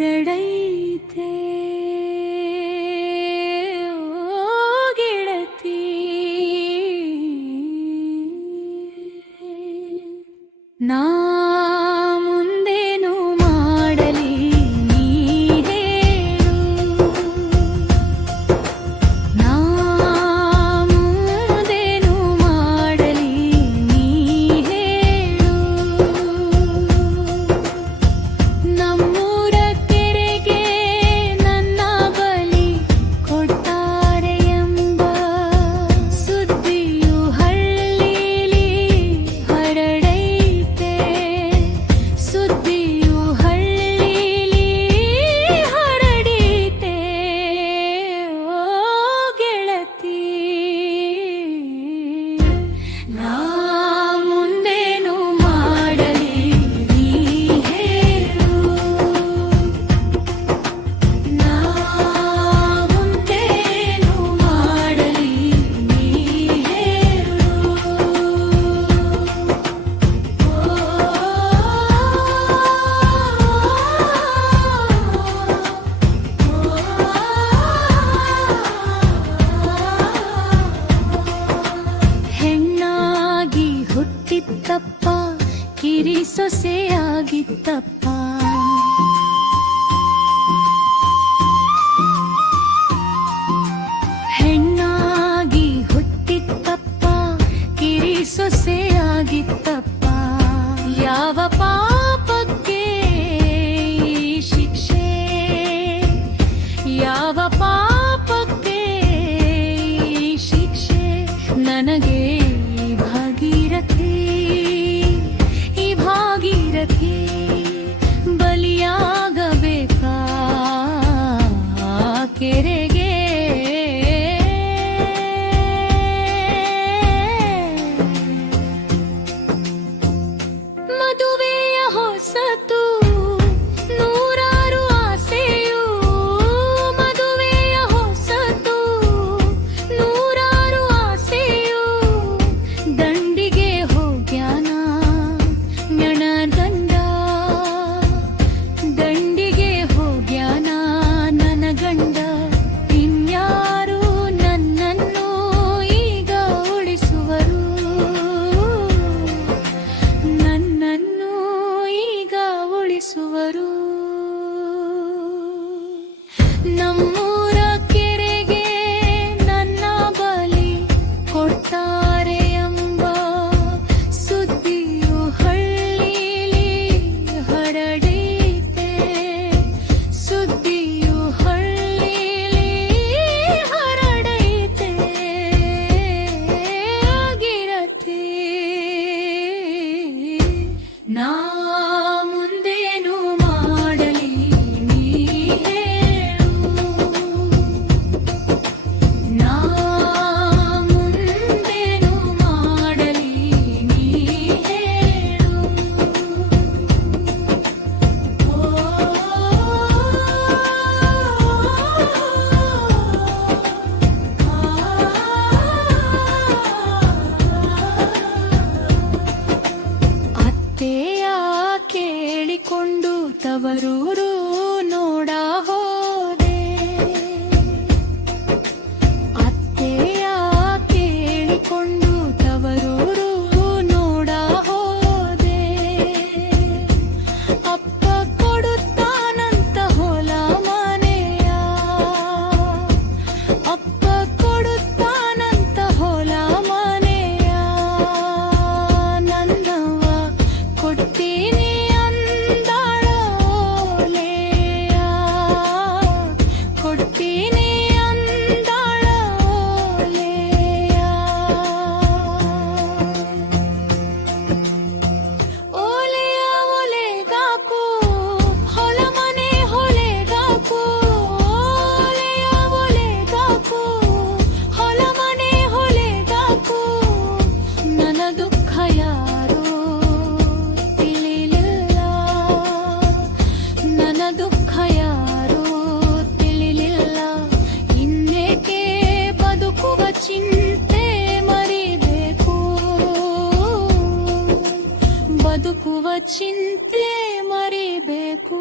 ಹರಡೈತೆ ಗೆಳತಿ. ನಾ ಮುಂದೇನು ಮಾಡಲಿ ನೀ ಹೇಳು, ನಾ ಮುಂದೇನು ಮಾಡಲಿ ನೀ ಹೇಳು. ನಮ್ಮೂರ ಕೆರೆಗೆ ನನ್ನ ಬಲಿ ಕೊಟ್ಟಾರೆ ಎಂಬ ಸುದ್ದಿಯು ಹಳ್ಳಿಲಿ ಹರಡೈತೆ, ಸುದ್ದಿಯು ಹಳ್ಳಿಲಿ ಹರಡೈತೆ ಓ ಗೆಳತಿ. ನಾ ಮುಂದೇನು ಮಾಡಲಿ ನೀ ಹೇಳು, ನಾ ಮುಂದೇನು ಮಾಡಲಿ ನೀ ಹೇಳು. ಹೆಣ್ಣಾಗಿ ಹುಟ್ಟಿತ್ತಪ್ಪ, ಕಿರಿ ಸೊಸೆಯಾಗಿತ್ತಪ್ಪ. ಹೆಣ್ಣಾಗಿ ಹುಟ್ಟಿತ್ತಪ್ಪ, ಕಿರಿ ಸೊಸೆಯಾಗಿತ್ತಪ್ಪ. ಯಾವ ಪಾಪಕ್ಕೆ ಈ ಶಿಕ್ಷೆ, ಯಾವ ಪಾಪಕ್ಕೆ ಈ ಶಿಕ್ಷೆ. ನನಗೆ ಈ ಭಾಗೀರಥಿ, ಈ ಭಾಗೀರಥಿ ಬಲಿಯಾಗಬೇಕಾ ಆ ಕೆರೆಗೆ. ಮದುವೆಯ ಹೊಸತು ನೂರಾರು ಆಸೆಯು, ಮದುವೆಯ ಹೊಸತು ನೂರಾರು ಆಸೆಯು. ದಂಡಿಗೆ ಹೋಗ್ಯಾನ ಞಣ ಗಂಡ, ದಂಡಿಗೆ ಹೋಗ್ಯಾನ ನನ್ನ ಗಂಡ. ಇನ್ಯಾರು ನನ್ನನ್ನು ಈಗ ಉಳಿಸುವರು, ನನ್ನನ್ನು ಈಗ ಉಳಿಸುವರು. ನಮ್ಮೂರ ಕೆರೆಗೆ ನನ್ನ ಬಲಿ ಕೊಟ್ಟಾರೆ ಎಂಬ ಸುದ್ದಿಯು ಹಳ್ಳಿಲಿ ಹರಡೈತೆ, ಸುದ್ದಿಯು ಹಳ್ಳಿಲಿ ಹರಡೈತೆ ಗೆಳತಿ. ನಾ ಮುಂದೇನು ಮಾಡಲಿ ನೀ ಹೇಳು, ನಾ ಮುಂದೇನು ಮಾಡಲಿ ನೀ ಹೇಳು. ಅತ್ತೆಯ ಕೇಳಿಕೊಂಡು ತವರೂರು ನೋಡ ಹೋದೆ, ಅತ್ತೆಯ ಕೇಳಿಕೊಂಡು ತವರೂರು ನೋಡ ಹೋದೆ. ಅಪ್ಪ ಕೊಡುತ್ತಾನಂತ ಹೊಲ ಮನೆಯ, ಅಪ್ಪ ಕೊಡುತ್ತಾನಂತ ಹೊಲ ಮನೆಯ. ನನ್ನವ್ವ ಕೊಡ್ತೀನಿ ಅಂದಾಳ ಓಲೆಯ, ಕೊಡ್ತೀನಿ ಅಂದಾಳ ಓಲೆಯ. ಓಲೆಯ ಒಲೆಗಾಕು ಹೊಲ ಮನೆ ಹೊಲೆಗಾಕು, ಓಲೆಯ ಒಲೆಗಾಕು ಹೊಲ ಮನೆ ಹೊಲೆಗಾಕು. ನನ್ನ ದುಃಖ ಯಾರೋ ತಿಳಿಲಿಲ್ಲ, ನನ್ನ ದುಃಖ ಯಾರೋ ತಿಳಿಲಿಲ್ಲ. ಇನ್ನೇಕೆ ಬದುಕುವ ಚಿಂತೆ ಮರಿಬೇಕು, ಬದುಕುವ ಚಿಂತೆ ಮರಿಬೇಕು.